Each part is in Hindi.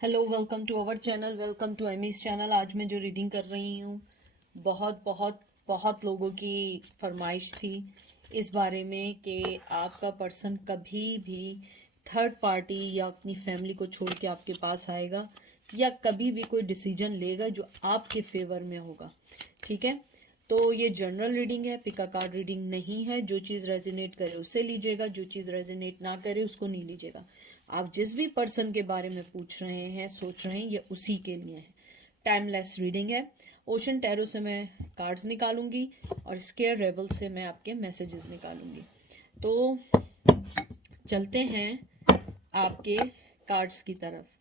Hello, welcome to our channel, welcome to Amy's channel. आज मैं जो रीडिंग कर रही हूँ, बहुत बहुत बहुत लोगों की फरमाइश थी इस बारे में कि आपका पर्सन कभी भी थर्ड पार्टी या अपनी फैमिली को छोड़ के आपके पास आएगा या कभी भी कोई डिसीजन लेगा जो आपके फेवर में होगा। ठीक है, तो ये जनरल रीडिंग है, पिका कार्ड रीडिंग नहीं है। जो चीज़ रेजिनेट करे उसे लीजिएगा, जो चीज़ रेजिनेट ना करे उसको नहीं लीजिएगा। आप जिस भी पर्सन के बारे में पूछ रहे हैं, सोच रहे हैं, ये उसी के लिए है। टाइमलेस रीडिंग है। ओशन टैरो से मैं कार्ड्स निकालूंगी और स्केयर रेबल से मैं आपके मैसेजेस निकालूंगी। तो चलते हैं आपके कार्ड्स की तरफ।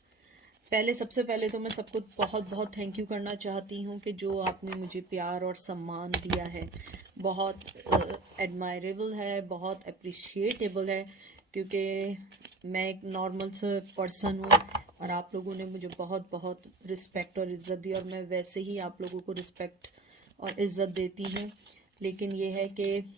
सबसे पहले तो मैं सबको बहुत बहुत थैंक यू करना चाहती हूँ कि जो आपने मुझे प्यार और सम्मान दिया है, बहुत एडमायरेबल है, बहुत अप्रिशिएटेबल है। क्योंकि मैं एक नॉर्मल सा पर्सन हूँ और आप लोगों ने मुझे बहुत बहुत रिस्पेक्ट और इज़्ज़त दी और मैं वैसे ही आप लोगों को रिस्पेक्ट और इज़्ज़त देती हूँ। लेकिन ये है कि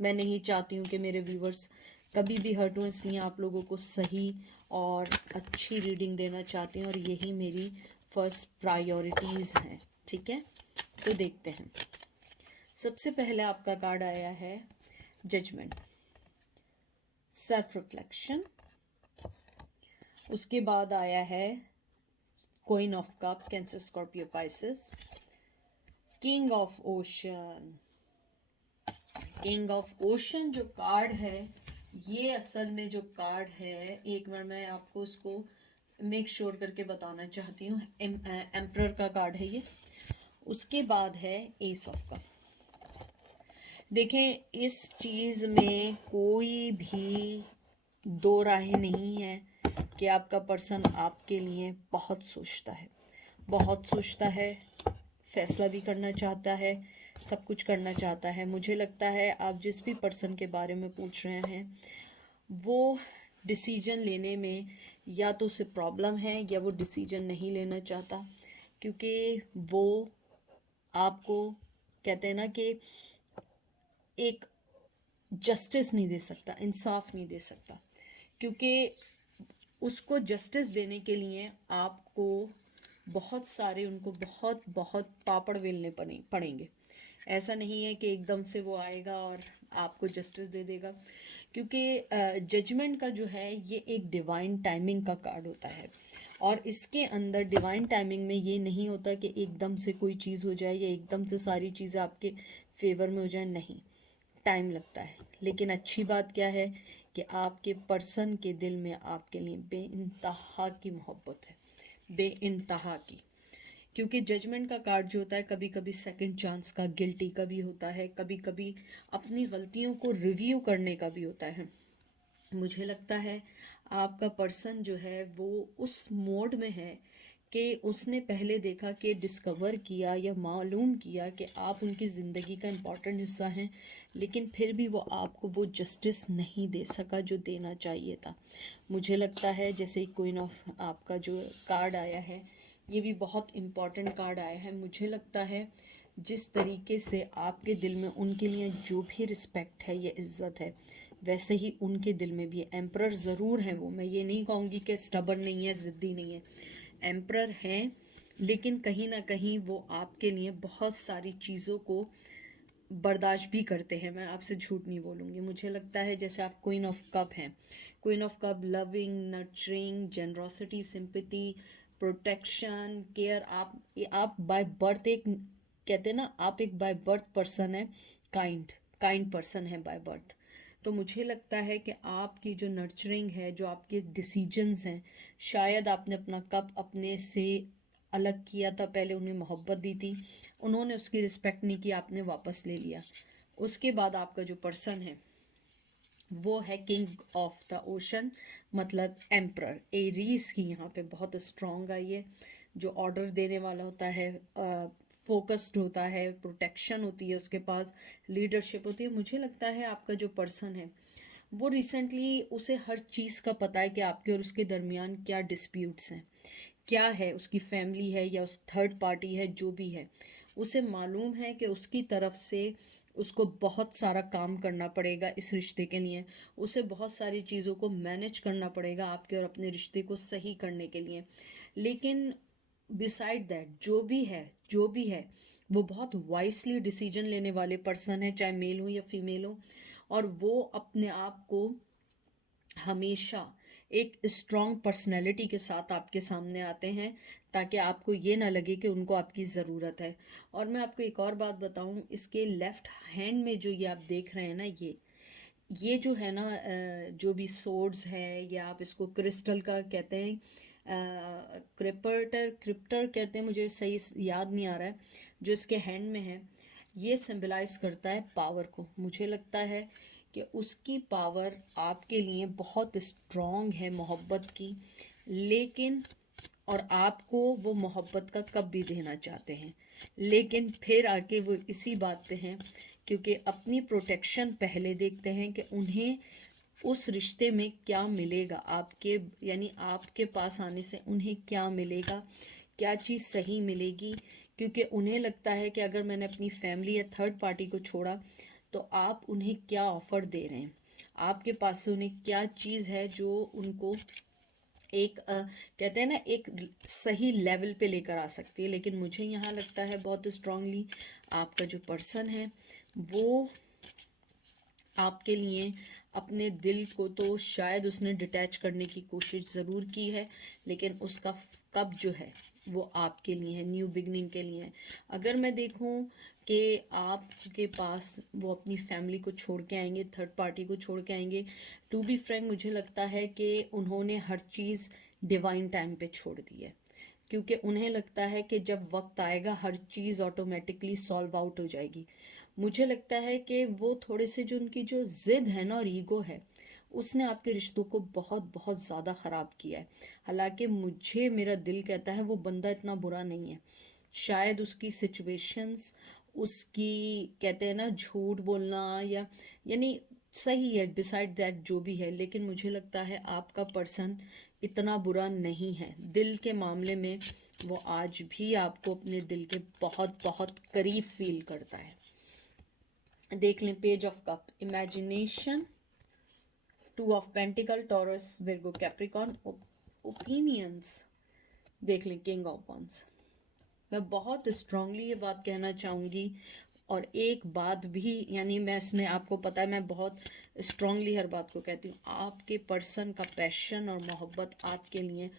मैं नहीं चाहती हूँ कि मेरे व्यूवर्स कभी भी हर्ट हो, इसलिए आप लोगों को सही और अच्छी रीडिंग देना चाहती हूँ और यही मेरी फर्स्ट प्रायोरिटीज़ हैं। ठीक है, तो देखते हैं। सबसे पहले आपका कार्ड आया है जजमेंट, सेल्फ रिफ्लेक्शन। उसके बाद आया है queen of cup, cancer Scorpio Pisces. King of ocean. King of ocean जो कार्ड है, ये असल में जो कार्ड है, एक बार मैं आपको उसको मेक श्योर करके बताना चाहती हूँ। एम्परर का कार्ड है ये। उसके बाद है एस ऑफ कप। देखें, इस चीज़ में कोई भी दो राहें नहीं है कि आपका पर्सन आपके लिए बहुत सोचता है, बहुत सोचता है, फैसला भी करना चाहता है, सब कुछ करना चाहता है। मुझे लगता है आप जिस भी पर्सन के बारे में पूछ रहे हैं वो डिसीजन लेने में या तो उसे प्रॉब्लम है या वो डिसीजन नहीं लेना चाहता, क्योंकि वो आपको कहते हैं ना कि एक जस्टिस नहीं दे सकता, इंसाफ नहीं दे सकता। क्योंकि उसको जस्टिस देने के लिए आपको बहुत सारे, उनको बहुत बहुत पापड़ बेलने पड़ेंगे। ऐसा नहीं है कि एकदम से वो आएगा और आपको जस्टिस दे देगा। क्योंकि जजमेंट का जो है ये एक डिवाइन टाइमिंग का कार्ड होता है और इसके अंदर डिवाइन टाइमिंग में ये नहीं होता कि एकदम से कोई चीज़ हो जाए या एकदम से सारी चीज़ें आपके फेवर में हो जाए। नहीं, टाइम लगता है। लेकिन अच्छी बात क्या है कि आपके पर्सन के दिल में आपके लिए बेइंतहा की मोहब्बत है, बेइंतहा की। क्योंकि जजमेंट का कार्ड जो होता है, कभी कभी सेकंड चांस का, गिल्टी का भी होता है, कभी कभी अपनी गलतियों को रिव्यू करने का भी होता है। मुझे लगता है आपका पर्सन जो है वो उस मोड में है कि उसने पहले देखा कि डिस्कवर किया या मालूम किया कि आप उनकी ज़िंदगी का इम्पॉर्टेंट हिस्सा हैं, लेकिन फिर भी वो आपको वो जस्टिस नहीं दे सका जो देना चाहिए था। मुझे लगता है जैसे क्वीन ऑफ आपका जो कार्ड आया है, ये भी बहुत इम्पॉर्टेंट कार्ड आया है। मुझे लगता है जिस तरीके से आपके दिल में उनके लिए जो भी रिस्पेक्ट है या इज़्ज़त है, वैसे ही उनके दिल में भी है। एम्परर ज़रूर है वो, मैं ये नहीं कहूँगी कि स्टबर्न नहीं है, ज़िद्दी नहीं है। एम्परर हैं, लेकिन कहीं ना कहीं वो आपके लिए बहुत सारी चीज़ों को बर्दाश्त भी करते हैं। मैं आपसे झूठ नहीं बोलूँगी। मुझे लगता है जैसे आप क्वीन ऑफ कप हैं, queen of cup loving, nurturing, generosity, sympathy, protection, care. आप बाय बर्थ एक, कहते हैं ना, आप एक बाय बर्थ पर्सन है, काइंड काइंड पर्सन है बाय बर्थ। तो मुझे लगता है कि आपकी जो नर्चरिंग है, जो आपके डिसीजंस हैं, शायद आपने अपना कप अपने से अलग किया था, पहले उन्हें मोहब्बत दी थी, उन्होंने उसकी रिस्पेक्ट नहीं की, आपने वापस ले लिया। उसके बाद आपका जो पर्सन है वो है किंग ऑफ द ओशन, मतलब एम्प्रर। एरीज की यहाँ पे बहुत स्ट्रॉन्ग आई है, जो ऑर्डर देने वाला होता है, फोकस्ड होता है, प्रोटेक्शन होती है उसके पास, लीडरशिप होती है। मुझे लगता है आपका जो पर्सन है वो रिसेंटली उसे हर चीज़ का पता है कि आपके और उसके दरमियान क्या डिस्प्यूट्स हैं, क्या है, उसकी फैमिली है या उस थर्ड पार्टी है, जो भी है। उसे मालूम है कि उसकी तरफ से उसको बहुत सारा काम करना पड़ेगा इस रिश्ते के लिए, उसे बहुत सारी चीज़ों को मैनेज करना पड़ेगा आपके और अपने रिश्ते को सही करने के लिए। लेकिन बिसाइड दैट जो भी है वो बहुत वाइसली डिसीजन लेने वाले पर्सन है, चाहे मेल हो या फीमेल हो। और वो अपने आप को हमेशा एक स्ट्रॉन्ग पर्सनैलिटी के साथ आपके सामने आते हैं, ताकि आपको ये ना लगे कि उनको आपकी ज़रूरत है। और मैं आपको एक और बात बताऊं, इसके लेफ्ट हैंड में जो ये आप देख रहे हैं ना, ये जो है ना, जो भी सोर्ड्स है, या आप इसको क्रिस्टल का कहते हैं, क्रिप्टर कहते हैं, मुझे सही याद नहीं आ रहा है, जो इसके हैंड में है, ये सिंबलाइज करता है पावर को। मुझे लगता है कि उसकी पावर आपके लिए बहुत स्ट्रॉन्ग है मोहब्बत की, लेकिन और आपको वो मोहब्बत का कब भी देना चाहते हैं, लेकिन फिर आके वो इसी बात पे हैं, क्योंकि अपनी प्रोटेक्शन पहले देखते हैं कि उन्हें उस रिश्ते में क्या मिलेगा, आपके यानी आपके पास आने से उन्हें क्या मिलेगा, क्या चीज़ सही मिलेगी। क्योंकि उन्हें लगता है कि अगर मैंने अपनी फैमिली या थर्ड पार्टी को छोड़ा तो आप उन्हें क्या ऑफ़र दे रहे हैं, आपके पास से उन्हें क्या चीज़ है जो उनको एक कहते हैं ना, एक सही लेवल पे लेकर आ सकती है। लेकिन मुझे यहाँ लगता है बहुत स्ट्रांगली, आपका जो पर्सन है वो आपके लिए अपने दिल को तो शायद उसने डिटैच करने की कोशिश ज़रूर की है, लेकिन उसका कब जो है वो आपके लिए है, न्यू बिगनिंग के लिए है। अगर मैं देखूं कि आपके पास वो अपनी फैमिली को छोड़ के आएंगे, थर्ड पार्टी को छोड़ के आएंगे, टू बी फ्रैंक मुझे लगता है कि उन्होंने हर चीज़ डिवाइन टाइम पे छोड़ दी है, क्योंकि उन्हें लगता है कि जब वक्त आएगा हर चीज़ ऑटोमेटिकली सॉल्व आउट हो जाएगी। मुझे लगता है कि वो थोड़े से जो उनकी जो ज़िद है ना और ईगो है, उसने आपके रिश्तों को बहुत बहुत ज़्यादा ख़राब किया है। हालांकि मुझे मेरा दिल कहता है वो बंदा इतना बुरा नहीं है, शायद उसकी सिचुएशंस, उसकी कहते हैं ना झूठ बोलना, या यानी सही है, बिसाइड दैट जो भी है, लेकिन मुझे लगता है आपका पर्सन इतना बुरा नहीं है दिल के मामले में। वो आज भी आपको अपने दिल के बहुत बहुत करीब फील करता है। देख लें page of cup, imagination, two of pentacle, taurus, Virgo, Capricorn, opinions. देख लें किंग ऑफ वंस। मैं बहुत स्ट्रांगली ये बात कहना चाहूँगी, और एक बात भी, यानी मैं इसमें, आपको पता है मैं बहुत स्ट्रांगली हर बात को कहती हूँ, आपके पर्सन का पैशन और मोहब्बत आपके लिए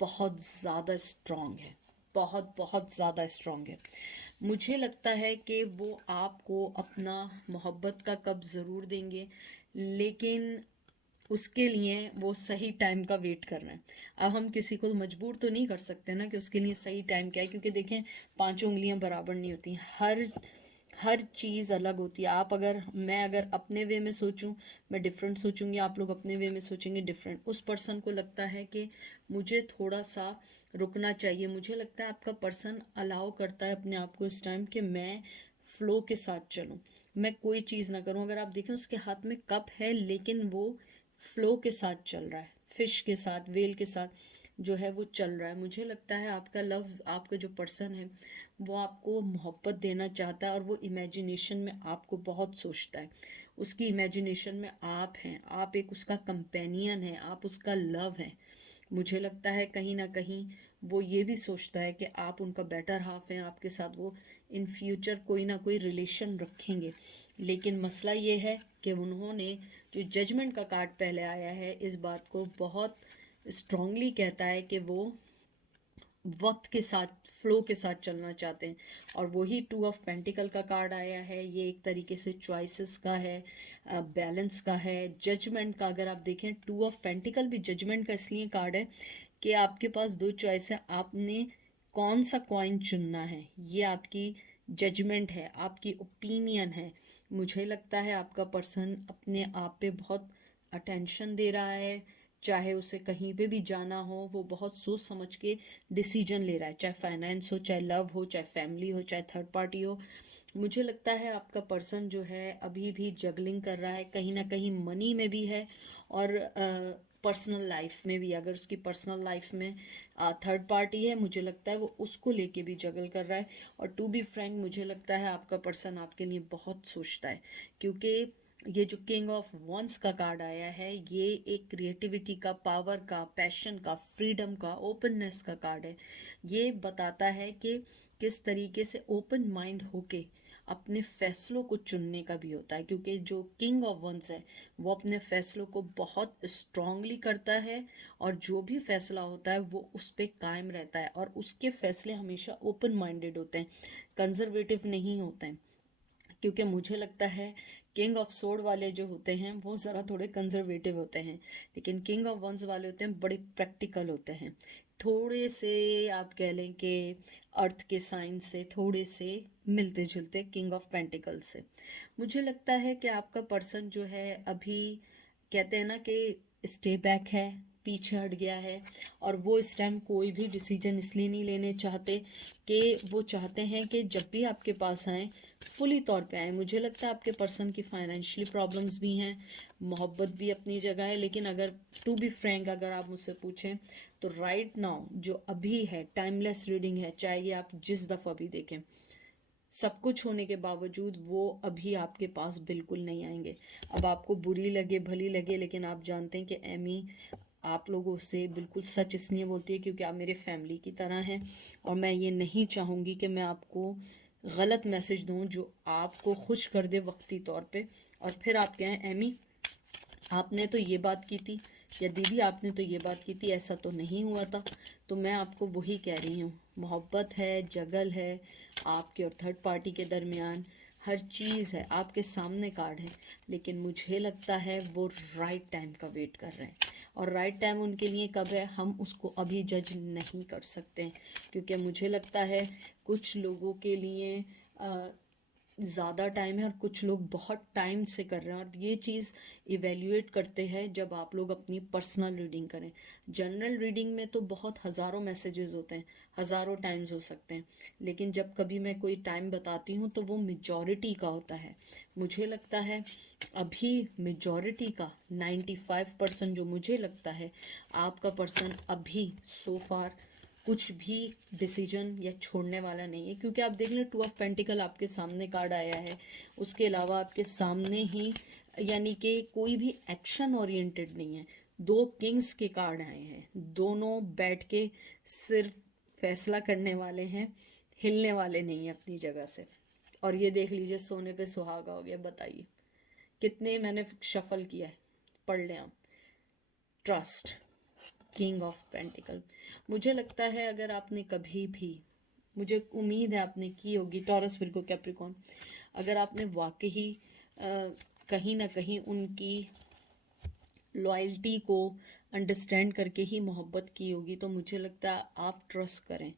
बहुत ज़्यादा स्ट्रांग है, बहुत बहुत ज़्यादा स्ट्रांग है। मुझे लगता है कि वो आपको अपना मोहब्बत का कब ज़रूर देंगे, लेकिन उसके लिए वो सही टाइम का वेट कर रहे हैं। अब हम किसी को मजबूर तो नहीं कर सकते ना कि उसके लिए सही टाइम क्या है, क्योंकि देखें पांचों उंगलियां बराबर नहीं होती, हर चीज़ अलग होती है। मैं अगर अपने वे में सोचूं, मैं डिफरेंट सोचूंगी, आप लोग अपने वे में सोचेंगे डिफरेंट। उस पर्सन को लगता है कि मुझे थोड़ा सा रुकना चाहिए। मुझे लगता है आपका पर्सन अलाउ करता है अपने आप को इस टाइम कि मैं फ्लो के साथ चलूं, मैं कोई चीज़ ना करूं। अगर आप देखें उसके हाथ में कप है, लेकिन वो फ्लो के साथ चल रहा है, फिश के साथ, वेल के साथ जो है वो चल रहा है। मुझे लगता है आपका लव, आपका जो पर्सन है वो आपको मोहब्बत देना चाहता है, और वो इमेजिनेशन में आपको बहुत सोचता है। उसकी इमेजिनेशन में आप हैं, आप एक उसका कंपेनियन है, आप उसका लव है। मुझे लगता है कहीं ना कहीं वो ये भी सोचता है कि आप उनका बेटर हाफ हैं, आपके साथ वो इन फ्यूचर कोई ना कोई रिलेशन रखेंगे। लेकिन मसला ये है कि उन्होंने जो जजमेंट का कार्ड पहले आया है, इस बात को बहुत स्ट्रांगली कहता है कि वो वक्त के साथ, फ्लो के साथ चलना चाहते हैं। और वही टू ऑफ पेंटिकल का कार्ड आया है, ये एक तरीके से चॉइसेस का है, बैलेंस का है, जजमेंट का। अगर आप देखें टू ऑफ पेंटिकल भी जजमेंट का इसलिए कार्ड है कि आपके पास दो चॉइस है, आपने कौन सा कॉइन चुनना है, ये आपकी जजमेंट है, आपकी ओपिनियन है। मुझे लगता है आपका पर्सन अपने आप पे बहुत अटेंशन दे रहा है, चाहे उसे कहीं पे भी जाना हो वो बहुत सोच समझ के डिसीजन ले रहा है, चाहे फाइनेंस हो, चाहे लव हो, चाहे फैमिली हो, चाहे थर्ड पार्टी हो। मुझे लगता है आपका पर्सन जो है अभी भी जगलिंग कर रहा है, कहीं ना कहीं मनी में भी है, और पर्सनल लाइफ में भी, अगर उसकी पर्सनल लाइफ में थर्ड पार्टी है, मुझे लगता है वो उसको लेके भी जगल कर रहा है। और टू बी फ्रैंक, मुझे लगता है आपका पर्सन आपके लिए बहुत सोचता है, क्योंकि ये जो किंग ऑफ वंस का कार्ड आया है, ये एक क्रिएटिविटी का, पावर का, पैशन का, फ्रीडम का, ओपननेस का कार्ड है। ये बताता है कि किस तरीके से ओपन माइंड होके अपने फैसलों को चुनने का भी होता है, क्योंकि जो किंग ऑफ वंस है वो अपने फैसलों को बहुत स्ट्रांगली करता है, और जो भी फैसला होता है वो उस पर कायम रहता है, और उसके फैसले हमेशा ओपन माइंडेड होते हैं, कंजर्वेटिव नहीं होते हैं। क्योंकि मुझे लगता है किंग ऑफ सोर्ड वाले जो होते हैं वो ज़रा थोड़े कंजर्वेटिव होते हैं, लेकिन किंग ऑफ वंस वाले होते हैं बड़े प्रैक्टिकल होते हैं, थोड़े से आप कह लें कि अर्थ के साइन से थोड़े से मिलते जुलते किंग ऑफ पेंटिकल से। मुझे लगता है कि आपका पर्सन जो है अभी, कहते हैं ना कि स्टे बैक है, पीछे हट गया है, और वो इस टाइम कोई भी डिसीजन इसलिए नहीं लेने चाहते कि वो चाहते हैं कि जब भी आपके पास आएँ फुली तौर पे आए। मुझे लगता है आपके पर्सन की फाइनेंशियली प्रॉब्लम्स भी हैं, मोहब्बत भी अपनी जगह है, लेकिन अगर टू बी फ्रैंक अगर आप मुझसे पूछें तो राइट नाउ जो अभी है टाइमलेस रीडिंग है, चाहे ये आप जिस दफ़ा भी देखें, सब कुछ होने के बावजूद वो अभी आपके पास बिल्कुल नहीं आएंगे। अब आपको बुरी लगे भली लगे, लेकिन आप जानते हैं कि एमी आप लोगों से बिल्कुल सच इसलिए बोलती है क्योंकि आप मेरे फैमिली की तरह हैं, और मैं ये नहीं चाहूँगी कि मैं आपको गलत मैसेज दूँ जो आपको खुश कर दे वक्ती तौर पे, और फिर आप कहें एमी आपने तो ये बात की थी, या दीदी आपने तो ये बात की थी, ऐसा तो नहीं हुआ था। तो मैं आपको वही कह रही हूँ, मोहब्बत है, जगल है आपके और थर्ड पार्टी के दरमियान, हर चीज़ है, आपके सामने कार्ड है, लेकिन मुझे लगता है वो राइट टाइम का वेट कर रहे हैं, और राइट टाइम उनके लिए कब है हम उसको अभी जज नहीं कर सकते, क्योंकि मुझे लगता है कुछ लोगों के लिए ज़्यादा टाइम है और कुछ लोग बहुत टाइम से कर रहे हैं, और ये चीज़ इवेल्युएट करते हैं जब आप लोग अपनी पर्सनल रीडिंग करें। जनरल रीडिंग में तो बहुत हज़ारों मैसेजेस होते हैं, हज़ारों टाइम्स हो सकते हैं, लेकिन जब कभी मैं कोई टाइम बताती हूँ तो वो मेजॉरिटी का होता है। मुझे लगता है अभी मेजॉरिटी का 95% जो मुझे लगता है आपका पर्सन अभी सो फार कुछ भी डिसीजन या छोड़ने वाला नहीं है, क्योंकि आप देख लें 2 ऑफ पेंटिकल आपके सामने कार्ड आया है, उसके अलावा आपके सामने ही यानी कि कोई भी एक्शन ओरिएंटेड नहीं है, 2 किंग्स के कार्ड आए हैं, दोनों बैठ के सिर्फ फैसला करने वाले हैं, हिलने वाले नहीं हैं अपनी जगह से। और ये देख लीजिए सोने पे सुहागा हो गया, बताइए कितने मैंने शफल किया है, पढ़ लें आप। Trust, king of pentacle. मुझे लगता है अगर आपने कभी भी, मुझे उम्मीद है आपने की होगी, टॉरस विर्गो कैप्रिकॉर्न, अगर आपने वाकई कहीं ना कहीं उनकी लॉयल्टी को अंडरस्टैंड करके ही मोहब्बत की होगी, तो मुझे लगता है आप ट्रस्ट करें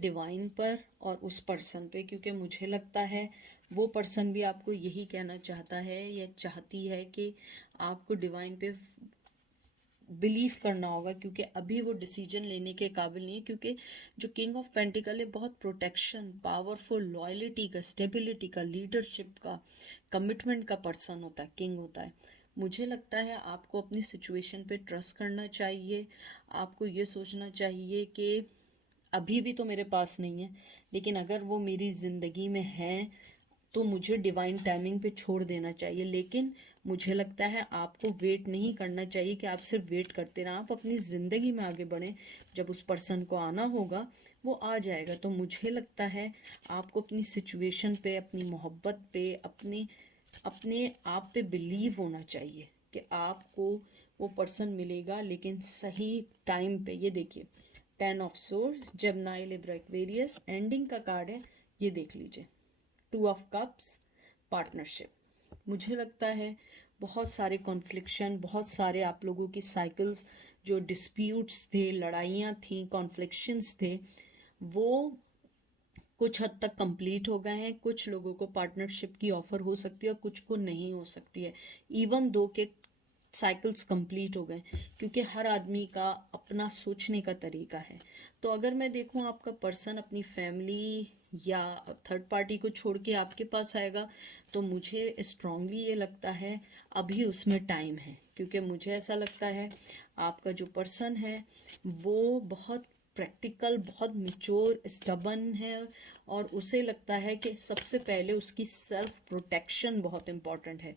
डिवाइन पर और उस पर्सन पे, क्योंकि मुझे लगता है वो पर्सन भी आपको यही कहना चाहता है या चाहती है कि आपको डिवाइन पे बिलीव करना होगा, क्योंकि अभी वो डिसीजन लेने के काबिल नहीं है, क्योंकि जो किंग ऑफ पेंटिकल है बहुत प्रोटेक्शन, पावरफुल, लॉयल्टी का, स्टेबिलिटी का, लीडरशिप का, कमिटमेंट का पर्सन होता है, किंग होता है। मुझे लगता है आपको अपनी सिचुएशन पे ट्रस्ट करना चाहिए, आपको ये सोचना चाहिए कि अभी भी तो मेरे पास नहीं है, लेकिन अगर वो मेरी ज़िंदगी में है तो मुझे डिवाइन टाइमिंग पे छोड़ देना चाहिए। लेकिन मुझे लगता है आपको वेट नहीं करना चाहिए कि आप सिर्फ वेट करते रहें, आप अपनी ज़िंदगी में आगे बढ़ें, जब उस पर्सन को आना होगा वो आ जाएगा। तो मुझे लगता है आपको अपनी सिचुएशन पे, अपनी मोहब्बत पे, अपने आप पे बिलीव होना चाहिए कि आपको वो पर्सन मिलेगा, लेकिन सही टाइम पे। ये देखिए 10 of source, Gemini, Libra, Aquarius, ending का कार्ड है, ये देख लीजिए। 2 ऑफ कप्स, पार्टनरशिप। मुझे लगता है बहुत सारे कॉन्फ्लिक्शन, बहुत सारे आप लोगों की साइकिल्स, जो डिस्प्यूट्स थे, लड़ाइयाँ थी, कॉन्फ्लिक्शंस थे, वो कुछ हद तक कंप्लीट हो गए हैं। कुछ लोगों को पार्टनरशिप की ऑफ़र हो सकती है और कुछ को नहीं हो सकती है, इवन दो के साइकिल्स कंप्लीट हो गए, क्योंकि हर आदमी का अपना सोचने का तरीका है। तो अगर मैं देखूं आपका पर्सन अपनी फैमिली या थर्ड पार्टी को छोड़ के आपके पास आएगा, तो मुझे स्ट्रांगली ये लगता है अभी उसमें टाइम है, क्योंकि मुझे ऐसा लगता है आपका जो पर्सन है वो बहुत प्रैक्टिकल, बहुत मिच्योर, स्टबन है, और उसे लगता है कि सबसे पहले उसकी सेल्फ प्रोटेक्शन बहुत इम्पॉर्टेंट है,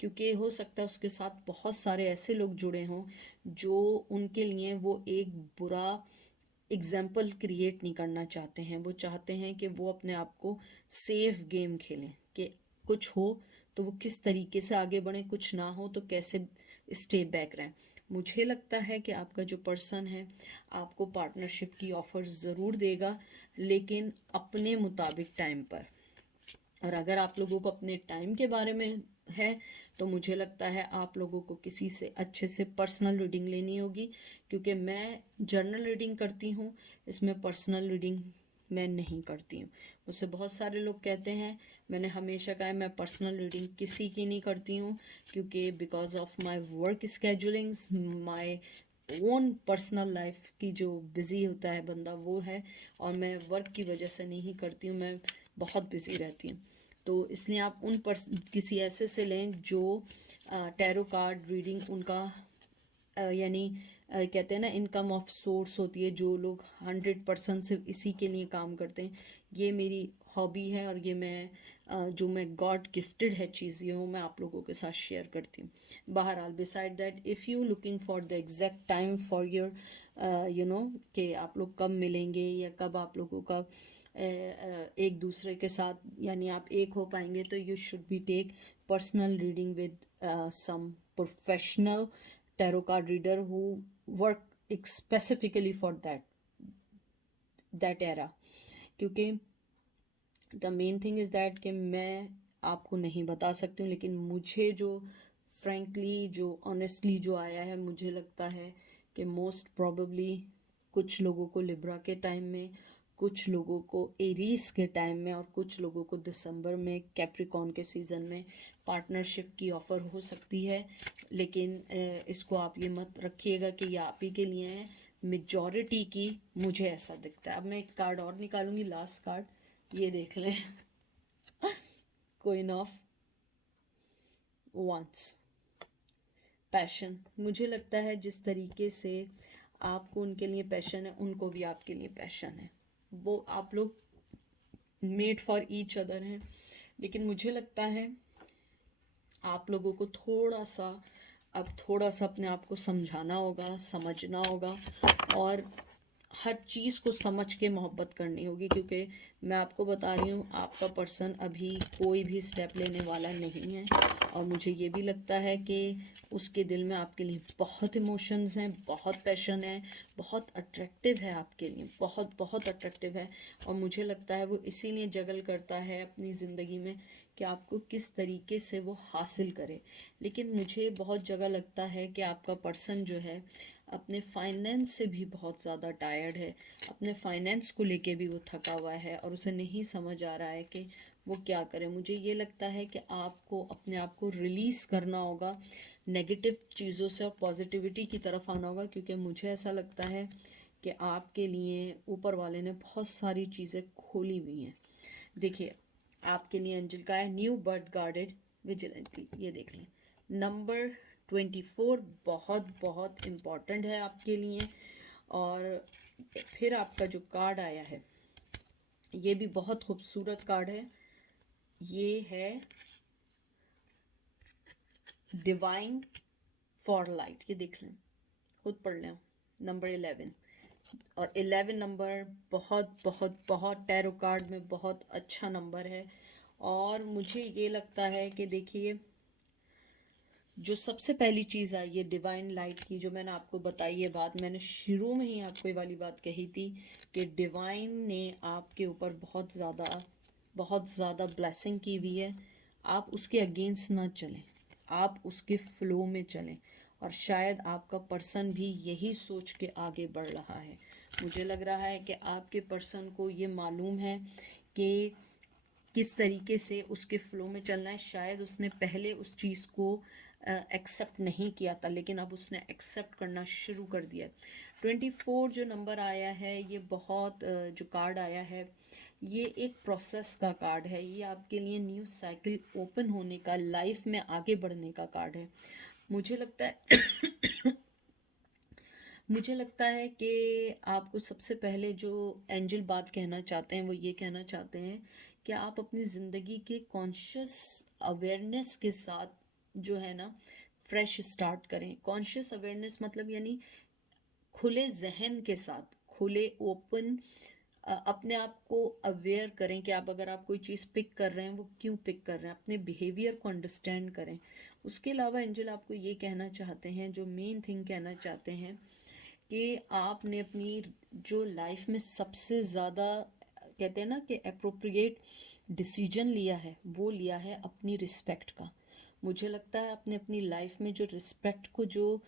क्योंकि हो सकता है उसके साथ बहुत सारे ऐसे लोग जुड़े हों जो उनके लिए वो एक बुरा एग्जाम्पल क्रिएट नहीं करना चाहते हैं। वो चाहते हैं कि वो अपने आप को सेफ गेम खेलें, कि कुछ हो तो वो किस तरीके से आगे बढ़ें, कुछ ना हो तो कैसे स्टे बैक रहें। मुझे लगता है कि आपका जो पर्सन है आपको पार्टनरशिप की ऑफ़र ज़रूर देगा, लेकिन अपने मुताबिक टाइम पर। और अगर आप लोगों को अपने टाइम के बारे में है तो मुझे लगता है आप लोगों को किसी से अच्छे से पर्सनल रीडिंग लेनी होगी, क्योंकि मैं जर्नल रीडिंग करती हूँ, इसमें पर्सनल रीडिंग मैं नहीं करती हूँ। मुझसे बहुत सारे लोग कहते हैं, मैंने हमेशा कहा है मैं पर्सनल रीडिंग किसी की नहीं करती हूँ, क्योंकि because of my work schedulings, my own personal life की जो बिज़ी होता है बंदा वो है, और मैं वर्क की वजह से नहीं करती हूँ, मैं बहुत बिज़ी रहती हूँ। तो इसलिए आप किसी ऐसे से लें जो टैरो कार्ड रीडिंग उनका यानी कहते हैं ना इनकम ऑफ सोर्स होती है, जो लोग 100% सिर्फ इसी के लिए काम करते हैं। ये मेरी हॉबी है, और ये मैं जो मैं गॉड गिफ्टेड है चीज़, ये वो मैं आप लोगों के साथ शेयर करती हूँ। बहरहाल, beside that, if you looking for the exact time for your कि आप लोग कब मिलेंगे या कब आप लोगों का एक दूसरे के साथ यानी आप एक हो पाएंगे, तो you should be take personal reading with some professional tarot card reader who work specifically for that era, क्योंकि the main thing is that कि मैं आपको नहीं बता सकती हूँ, लेकिन मुझे जो फ्रेंकली जो ऑनेस्टली जो आया है, मुझे लगता है कि मोस्ट प्रॉबेबली कुछ लोगों को लिब्रा के टाइम में, कुछ लोगों को एरीज के टाइम में, और कुछ लोगों को दिसंबर में कैप्रिकॉन के सीज़न में पार्टनरशिप की ऑफ़र हो सकती है। लेकिन इसको आप ये मत रखिएगा कि ये आप ही के लिए है, मेजॉरिटी की मुझे ऐसा दिखता है। अब मैं एक कार्ड और निकालूंगी, लास्ट कार्ड, ये देख लें। Queen of wands, passion. मुझे लगता है जिस तरीके से आपको उनके लिए पैशन है, उनको भी आपके लिए पैशन है। वो आप लोग मेड फॉर ईच अदर हैं, लेकिन मुझे लगता है आप लोगों को थोड़ा सा अपने आप को समझाना होगा, समझना होगा, और हर चीज़ को समझ के मोहब्बत करनी होगी, क्योंकि मैं आपको बता रही हूँ आपका पर्सन अभी कोई भी स्टेप लेने वाला नहीं है। और मुझे ये भी लगता है कि उसके दिल में आपके लिए बहुत इमोशंस हैं, बहुत पैशन है, बहुत अट्रैक्टिव है आपके लिए, बहुत बहुत अट्रैक्टिव है। और मुझे लगता है वो इसीलिए जगल करता है अपनी ज़िंदगी में कि आपको किस तरीके से वो हासिल करे। लेकिन मुझे बहुत जगह लगता है कि आपका पर्सन जो है अपने फाइनेंस से भी बहुत ज़्यादा टायर्ड है, अपने फाइनेंस को लेके भी वो थका हुआ है, और उसे नहीं समझ आ रहा है कि वो क्या करे। मुझे ये लगता है कि आपको अपने आप को रिलीज़ करना होगा नेगेटिव चीज़ों से और पॉजिटिविटी की तरफ आना होगा, क्योंकि मुझे ऐसा लगता है कि आपके लिए ऊपर वाले ने बहुत सारी चीज़ें खोली हुई हैं। देखिए, आपके लिए एंजल का है न्यू बर्थ गार्डेड विजिलेंटली, ये देख लें। नंबर 24 बहुत बहुत इम्पॉर्टेंट है आपके लिए। और फिर आपका जो कार्ड आया है ये भी बहुत खूबसूरत कार्ड है, ये है डिवाइन फॉर लाइट, ये देख लें, खुद पढ़ लें। नंबर 11, और 11 नंबर बहुत बहुत बहुत टैरो कार्ड में बहुत अच्छा नंबर है। और मुझे ये लगता है कि देखिए, जो सबसे पहली चीज़ आई है डिवाइन लाइट की, जो मैंने आपको बताई है बात, मैंने शुरू में ही आपको ये वाली बात कही थी कि डिवाइन ने आपके ऊपर बहुत ज़्यादा ब्लेसिंग की हुई है। आप उसके अगेंस्ट ना चलें, आप उसके फ्लो में चलें, और शायद आपका पर्सन भी यही सोच के आगे बढ़ रहा है। मुझे लग रहा है कि आपके पर्सन को ये मालूम है कि किस तरीके से उसके फ़्लो में चलना है। शायद उसने पहले उस चीज़ को एक्सेप्ट नहीं किया था, लेकिन अब उसने एक्सेप्ट करना शुरू कर दिया है। 24 जो नंबर आया है, ये बहुत जो कार्ड आया है, ये एक प्रोसेस का कार्ड है। ये आपके लिए न्यू साइकिल ओपन होने का, लाइफ में आगे बढ़ने का कार्ड है। मुझे लगता है मुझे लगता है कि आपको सबसे पहले जो एंजल बात कहना चाहते हैं वो ये कहना चाहते हैं कि आप अपनी ज़िंदगी के कॉन्शियस अवेयरनेस के साथ जो है ना फ्रेश स्टार्ट करें। कॉन्शियस अवेयरनेस मतलब यानी खुले जहन के साथ, खुले ओपन, अपने आप को अवेयर करें कि आप अगर आप कोई चीज़ पिक कर रहे हैं वो क्यों पिक कर रहे हैं, अपने बिहेवियर को अंडरस्टैंड करें। उसके अलावा एंजल आपको ये कहना चाहते हैं, जो मेन थिंग कहना चाहते हैं, कि आपने अपनी जो लाइफ में सबसे ज़्यादा कहते हैं ना कि अप्रोप्रिएट डिसीजन लिया है, वो लिया है अपनी रिस्पेक्ट का। मुझे लगता है आपने अपनी लाइफ में जो रिस्पेक्ट को जो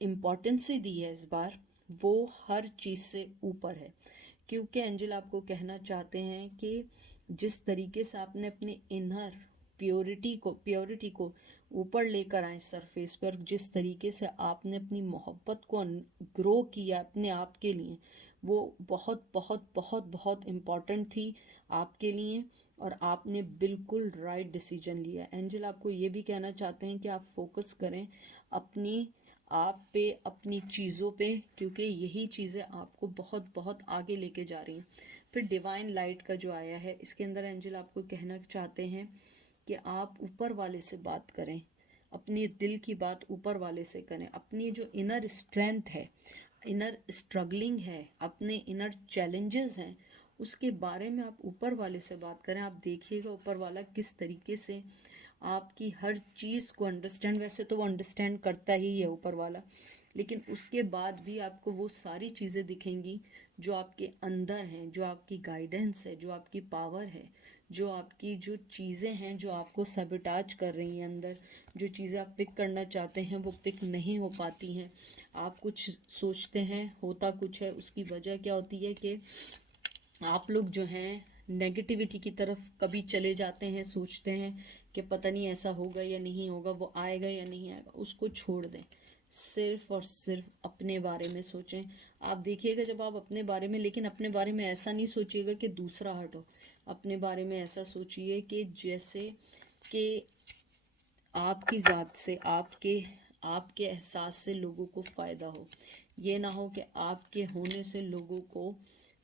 इम्पोर्टेंस ही दी है इस बार, वो हर चीज़ से ऊपर है। क्योंकि एंजल आपको कहना चाहते हैं कि जिस तरीके से आपने अपने इनर प्योरिटी को ऊपर लेकर आए सरफेस पर, जिस तरीके से आपने अपनी मोहब्बत को ग्रो किया अपने आप के लिए, वो बहुत बहुत बहुत बहुत इम्पॉर्टेंट थी आपके लिए, और आपने बिल्कुल राइट डिसीजन लिया। एंजल आपको ये भी कहना चाहते हैं कि आप फोकस करें अपनी आप पे, अपनी चीज़ों पे, क्योंकि यही चीज़ें आपको बहुत बहुत आगे लेके जा रही हैं। फिर डिवाइन लाइट का जो आया है, इसके अंदर एंजल आपको कहना चाहते हैं कि आप ऊपर वाले से बात करें, अपनी दिल की बात ऊपर वाले से करें। अपनी जो इनर स्ट्रेंथ है, इनर स्ट्रगलिंग है, अपने इनर चैलेंजेस हैं, उसके बारे में आप ऊपर वाले से बात करें। आप देखिएगा ऊपर वाला किस तरीके से आपकी हर चीज़ को अंडरस्टैंड, वैसे तो वो अंडरस्टैंड करता ही है ऊपर वाला, लेकिन उसके बाद भी आपको वो सारी चीज़ें दिखेंगी जो आपके अंदर हैं, जो आपकी गाइडेंस है, जो आपकी पावर है, जो आपकी जो चीज़ें हैं जो आपको सबटाज कर रही हैं अंदर, जो चीज़ें आप पिक करना चाहते हैं वो पिक नहीं हो पाती हैं। आप कुछ सोचते हैं, होता कुछ है। उसकी वजह क्या होती है कि आप लोग जो हैं नेगेटिविटी की तरफ कभी चले जाते हैं, सोचते हैं कि पता नहीं ऐसा होगा या नहीं होगा, वो आएगा या नहीं आएगा। उसको छोड़ दें, सिर्फ और सिर्फ अपने बारे में सोचें। आप देखिएगा जब आप अपने बारे में, लेकिन अपने बारे में ऐसा नहीं सोचिएगा कि दूसरा हर्ट हो। अपने बारे में ऐसा सोचिए कि जैसे कि आपकी ज़ात से, आपके आपके एहसास से लोगों को फ़ायदा हो। ये ना हो कि आपके होने से लोगों को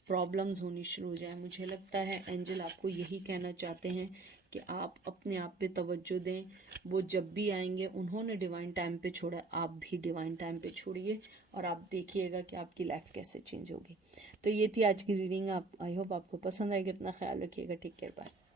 प्रॉब्लम्स होनी शुरू हो जाए। मुझे लगता है एंजल आपको यही कहना चाहते हैं कि आप अपने आप पे तवज्जो दें। वो जब भी आएंगे, उन्होंने डिवाइन टाइम पे छोड़ा, आप भी डिवाइन टाइम पे छोड़िए, और आप देखिएगा कि आपकी लाइफ कैसे चेंज होगी। तो ये थी आज की रीडिंग। आप, आई होप आपको पसंद आएगी। अपना ख्याल रखिएगा। Take care, bye.